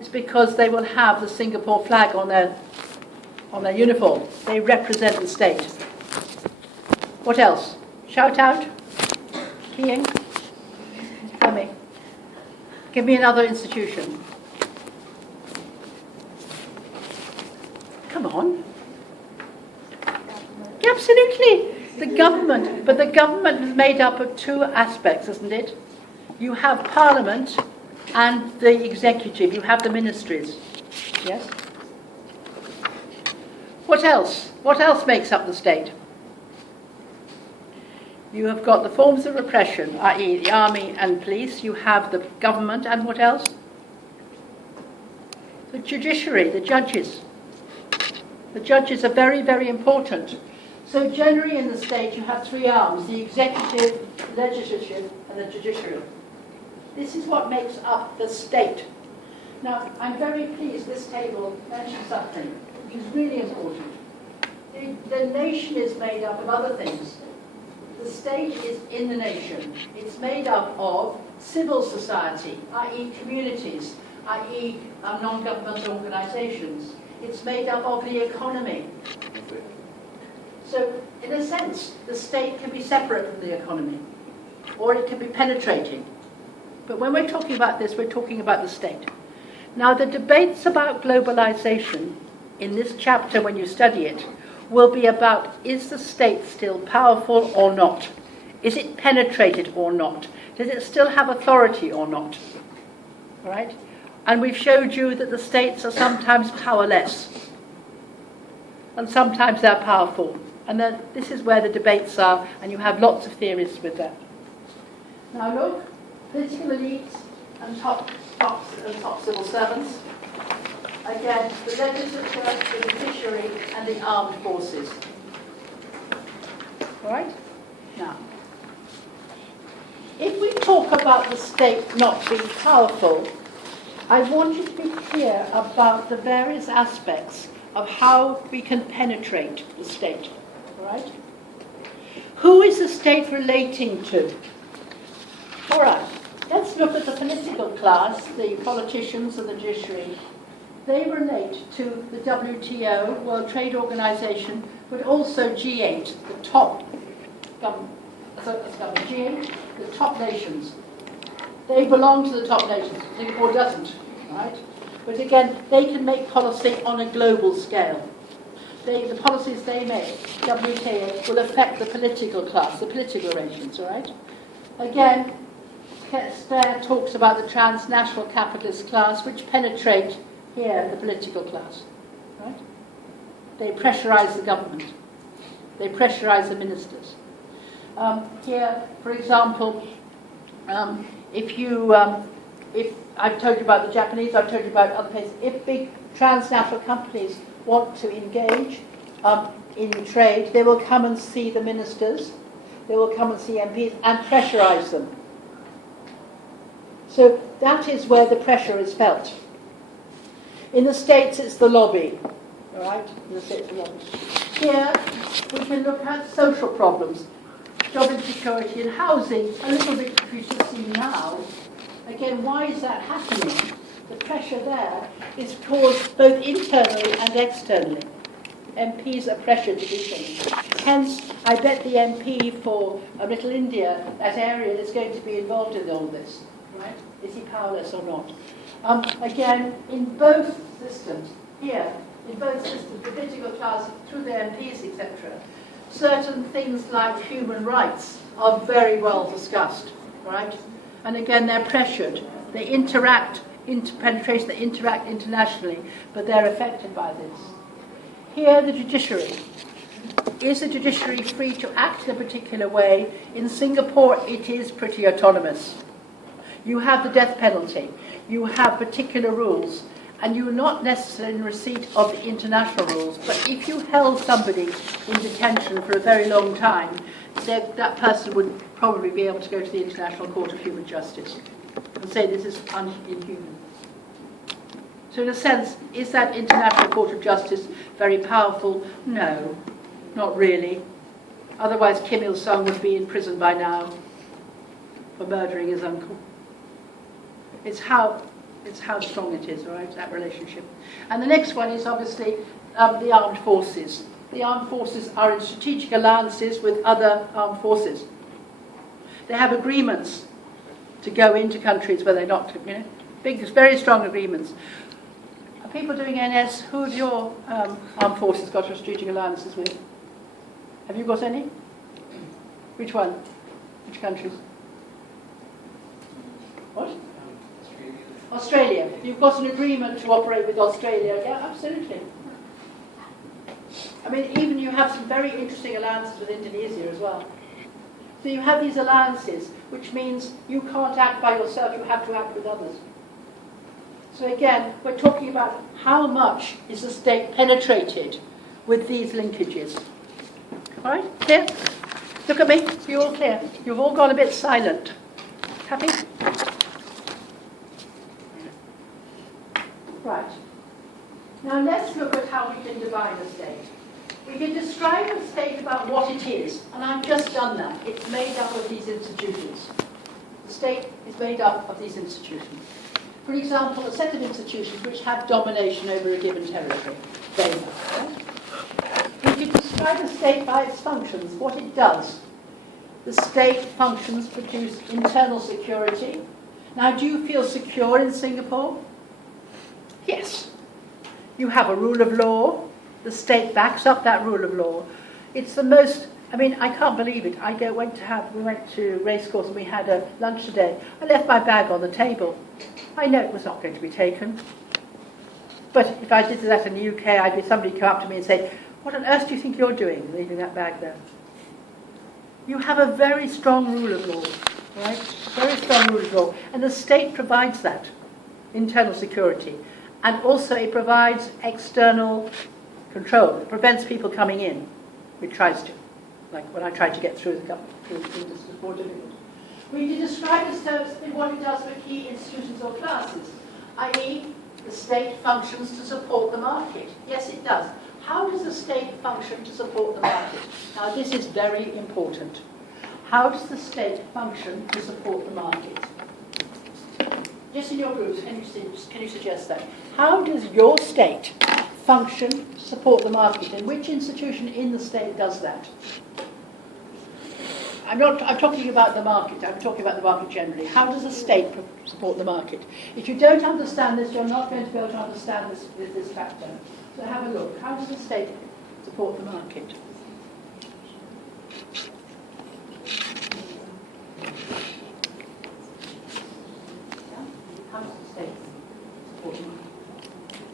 It's because they will have the Singapore flag on their uniform. They represent the state. What else? Shout out. Keying. Tell me. Give me another institution. Come on. Absolutely. The government. But the government is made up of two aspects, isn't it? You have Parliament and the executive. You have the ministries. Yes? What else? What else makes up the state? You have got the forms of repression, i.e. the army and police. You have the government and what else? The judiciary, the judges. The judges are very, very important. So generally in the state you have three arms, the executive, the legislative and the judiciary. This is what makes up the state. Now, I'm very pleased this table mentions something which is really important. The nation is made up of other things. The state is in the nation. It's made up of civil society, i.e. communities, i.e. non-governmental organisations. It's made up of the economy. So, in a sense, the state can be separate from the economy, or it can be penetrating. But when we're talking about this, we're talking about the state. Now, the debates about globalization in this chapter, when you study it, will be about, is the state still powerful or not? Is it penetrated or not? Does it still have authority or not? All right? And we've showed you that the states are sometimes powerless, and sometimes they're powerful. And then this is where the debates are, and you have lots of theories with that. Now look, political elites and top civil servants. Again, the legislature, the judiciary, and the armed forces. All right? Now, if we talk about the state not being powerful, I want you to be clear about the various aspects of how we can penetrate the state. All right? Who is the state relating to? All right. Let's look at the political class, the politicians and the judiciary. They relate to the WTO, World Trade Organization, but also G8, the top government, G8, the top nations. They belong to the top nations. Singapore doesn't, right? But again, they can make policy on a global scale. The policies they make, WTO, will affect the political class, the political arrangements, all right? Again, Stair talks about the transnational capitalist class, which penetrate here the political class. Right? They pressurize the government. They pressurize the ministers. Here, for example, if I've told you about the Japanese, I've told you about other places. If big transnational companies want to engage in trade, they will come and see the ministers. They will come and see MPs and pressurize them. So that is where the pressure is felt. In the States, it's the lobby. All right? In the States, the lobby. Here, we can look at social problems, job insecurity and housing. A little bit we should see now. Again, why is that happening? The pressure there is caused both internally and externally. MPs are pressured to do things. Hence, I bet the MP for Little India, that area, is going to be involved in all this. Right? Is he powerless or not? Again, in both systems, here, in both systems, the political class, through the MPs, etc., certain things like human rights are very well discussed, right? And again, they're pressured. They interact, interpenetration, they interact internationally, but they're affected by this. Here, the judiciary. Is the judiciary free to act in a particular way? In Singapore, it is pretty autonomous. You have the death penalty, you have particular rules, and you are not necessarily in receipt of the international rules, but if you held somebody in detention for a very long time, that person would probably be able to go to the International Court of Human Justice and say this is inhuman. So in a sense, is that International Court of Justice very powerful? No, not really. Otherwise Kim Il-sung would be in prison by now for murdering his uncle. It's how It's how strong it is, all right, that relationship. And the next one is obviously the armed forces. The armed forces are in strategic alliances with other armed forces. They have agreements to go into countries where they're not, big, very strong agreements. Are people doing NS? Who have your armed forces got your strategic alliances with? Have you got any? Which one? Which countries? What? Australia. You've got an agreement to operate with Australia. Yeah, absolutely. I mean, even you have some very interesting alliances with Indonesia as well. So you have these alliances, which means you can't act by yourself, you have to act with others. So again, we're talking about how much is the state penetrated with these linkages. All right, clear? Look at me, you're all clear. You've all gone a bit silent. Happy? Right. Now let's look at how we can divide a state. We can describe a state about what it is, and I've just done that. It's made up of these institutions. The state is made up of these institutions. For example, a set of institutions which have domination over a given territory. They have. We can describe a state by its functions, what it does. The state functions produce internal security. Now, do you feel secure in Singapore? Yes. You have a rule of law. The state backs up that rule of law. It's the most, I mean, I can't believe it. We went to Racecourse and we had a lunch today. I left my bag on the table. I know it was not going to be taken. But if I did that in the UK, somebody come up to me and say, what on earth do you think you're doing, leaving that bag there? You have a very strong rule of law, right? Very strong rule of law. And the state provides that, internal security. And also it provides external control. It prevents people coming in. It tries to. Like when I tried to get through this was more difficult. We can describe this terms in what it does for key institutions or classes, i.e. the state functions to support the market. Yes, it does. How does the state function to support the market? Now this is very important. How does the state function to support the market? Just in your groups, can you suggest that? How does your state function to support the market, and which institution in the state does that? I'm talking about the market. I'm talking about the market generally. How does the state support the market? If you don't understand this, you're not going to be able to understand this factor. So have a look. How does the state support the market?